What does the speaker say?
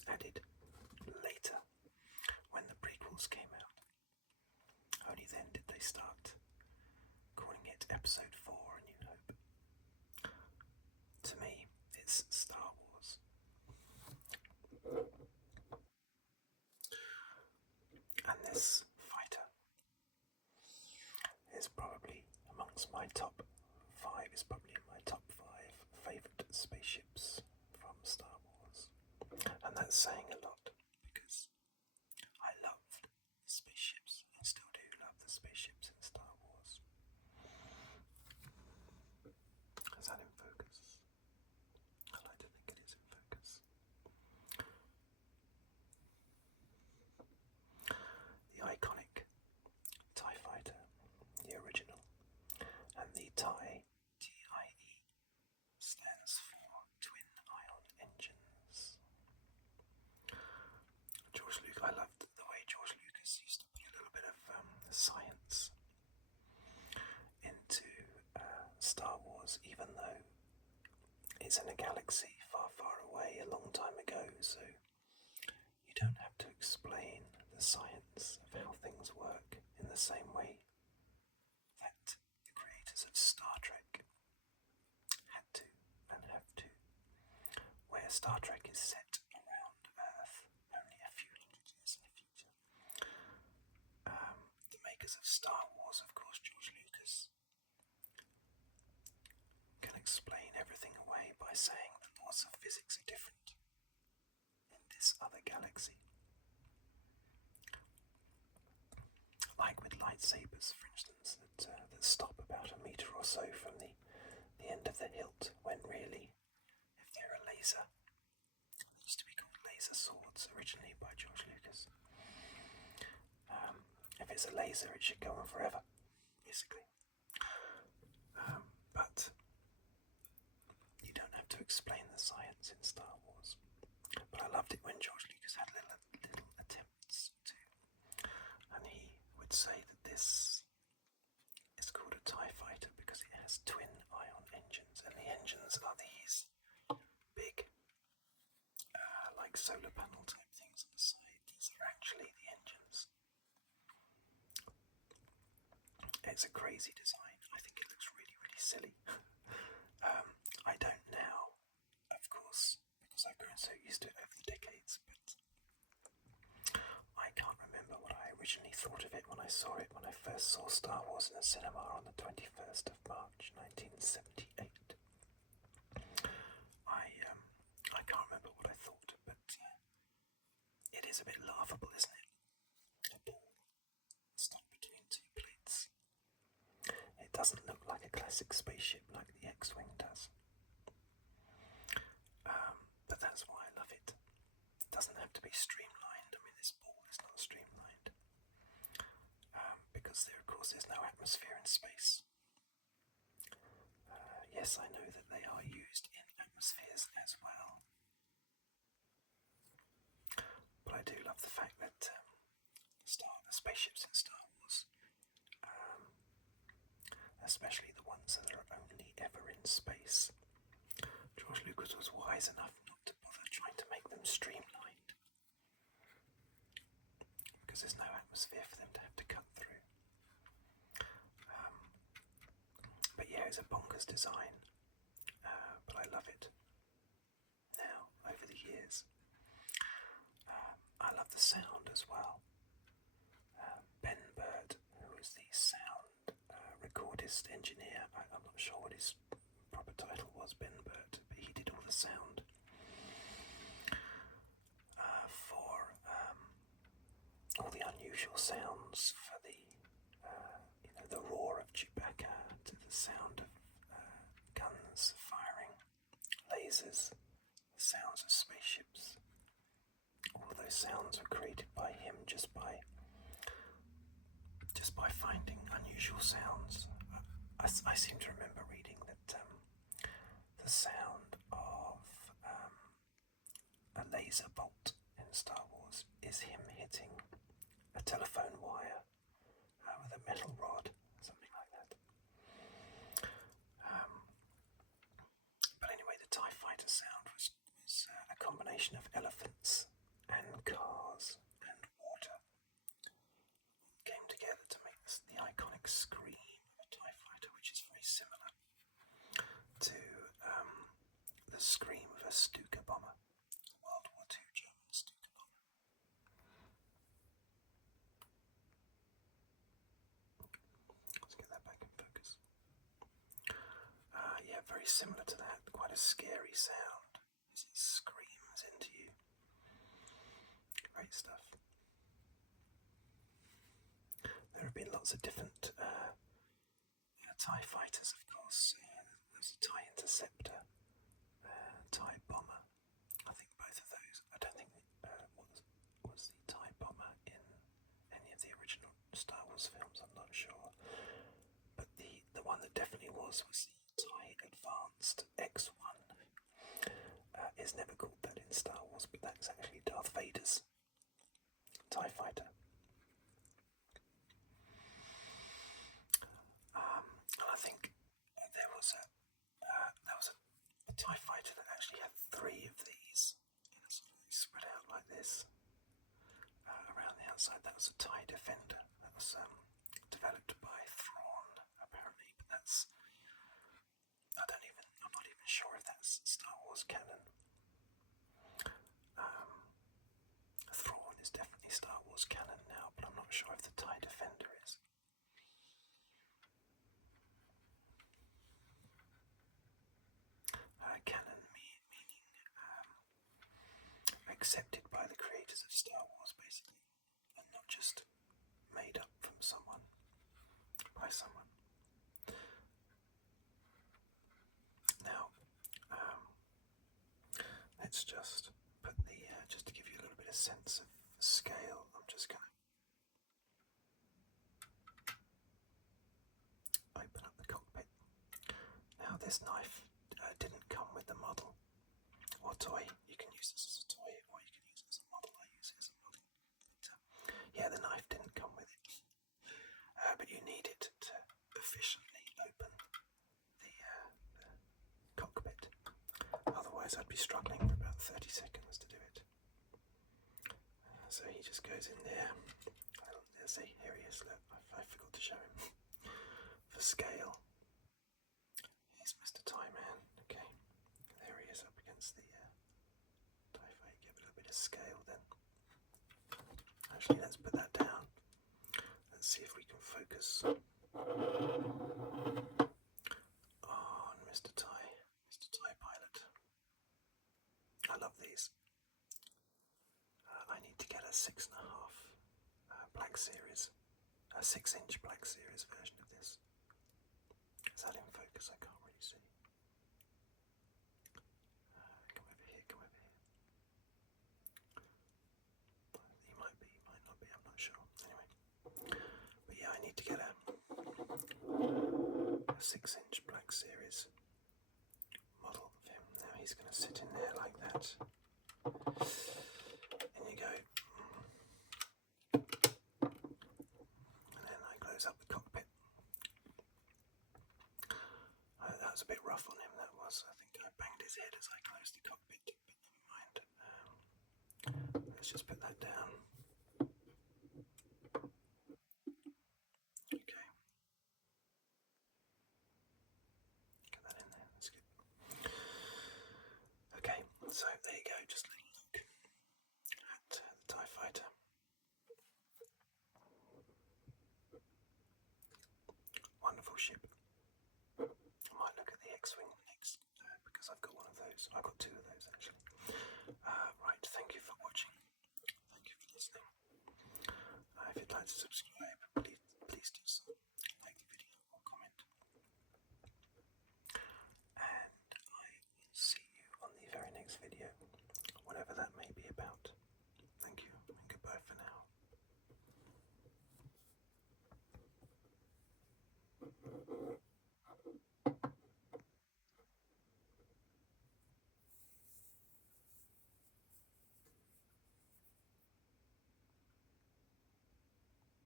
was added later when the prequels came out. Only then did they start calling it Episode 4 A New Hope. To me, it's Star Wars. And this fighter is probably amongst my top 5, is probably in my top 5 favourite spaceships from Star Wars. And that's saying a lot, because I loved the spaceships, and still do love the spaceships in Star Wars. Is that in focus? I like to think it is in focus. The iconic TIE Fighter, the original, and the TIE, T-I-E, stands for Twin Ion Engines. I loved the way George Lucas used to put a little bit of science into Star Wars, even though it's in a galaxy far, far away a long time ago, so you don't have to explain the science of how things work in the same way that the creators of Star Trek had to and have to, where Star Trek is set around Earth only a few hundred years in the future. The makers of Star Wars, of course, George Lucas, can explain everything away by saying the laws of physics are different in this other galaxy. Like with lightsabers, for instance, that stop about a metre or so from the end of the hilt, when really, if they're a laser, they used to be called laser swords originally by George Lucas. If it's a laser, it should go on forever, basically. But you don't have to explain the science in Star Wars. But I loved it when George Lucas had little attempts to, and he would say that this is called a TIE Fighter because it has twin ion engines, and the engines are these big, like solar panel type things on the side. These are actually the engines. It's a crazy design. I think it looks really, really silly. I don't now, of course, because I've grown so used to it over the decades, but I can't remember what I originally thought of it when I saw it, when I first saw Star Wars in the cinema on the 21st of March 1978. I can't remember what I thought, but it is a bit laughable, isn't it? A ball stuck between two plates. It doesn't look like a classic spaceship like the X-Wing does. But that's why I love it. It doesn't have to be streamlined. I mean, this ball is not streamlined. Because of course, there's no atmosphere in space. Yes, I know that they are used in atmospheres as well. But I do love the fact that the spaceships in Star Wars, especially the ones that are only ever in space, George Lucas was wise enough not to bother trying to make them streamlined, because there's no atmosphere for them to have to cut through. But yeah, it's a bonkers design, but I love it now, over the years. I love the sound as well. Ben Bird, who was the sound recordist engineer, I'm not sure what his proper title was, Ben Bird, but he did all the sound for all the unusual sounds, for the roar of Chewbacca, to the sound of guns firing, lasers, the sounds of spaceships. All of those sounds were created by him just by finding unusual sounds. I seem to remember reading that the sound of a laser bolt in Star Wars is him hitting a telephone wire with a metal rod, something like that. But anyway, the TIE Fighter sound was a combination of elephants very similar to that, quite a scary sound as it screams into you. Great stuff. There have been lots of different TIE fighters, of course. There's a TIE Interceptor, TIE Bomber. I think both of those. I don't think was the TIE Bomber in any of the original Star Wars films. I'm not sure, but the one that definitely was the TIE Advanced X1. It's never called that in Star Wars, but that's actually Darth Vader's TIE fighter. And I think there was a TIE fighter that actually had 3 of these, sort of spread out like this around the outside. That was a TIE Defender. That was developed by Thrawn, apparently, but I'm not even sure if that's Star Wars canon. Thrawn is definitely Star Wars canon now, but I'm not sure if the TIE Defender is. Canon meaning accepted by the creators of Star Wars, basically, and not just made up from someone, by someone. Now, let's just put just to give you a little bit of sense of scale, I'm just going to open up the cockpit. Now, this knife didn't come with the model or toy. You can use this as a toy or you can use it as a model. I use it as a model. But, yeah, the knife didn't come with it. But you need it to efficiently open the cockpit. Otherwise, I'd be struggling for about 30 seconds to do it. So he just goes in there. See, here he is. Look, I forgot to show him. For scale. Here's Mr. TIE Man. Okay, there he is up against the TIE Fighter. Give it a bit of scale then. Actually, let's put that down. Let's see if we can focus on Mr. TIE Pilot. I love these. I need to get a 6.5 Black Series, a 6-inch Black Series version of this. Is that in focus? I can't really see. Come over here. He might be, might not be, I'm not sure. Anyway. But yeah, I need to get a 6-inch Black Series model of him. Now he's going to sit in there like that. In you go. And then I close up the cockpit. That was a bit rough on him, that was. I think I banged his head as I closed the cockpit, but never mind. Let's just put that down. Okay. Get that in there, that's good. Okay, so there you go, just a little look at the TIE Fighter. Wonderful ship. I might look at the X-Wing next, because I've got one of those. I've got 2 of those, actually.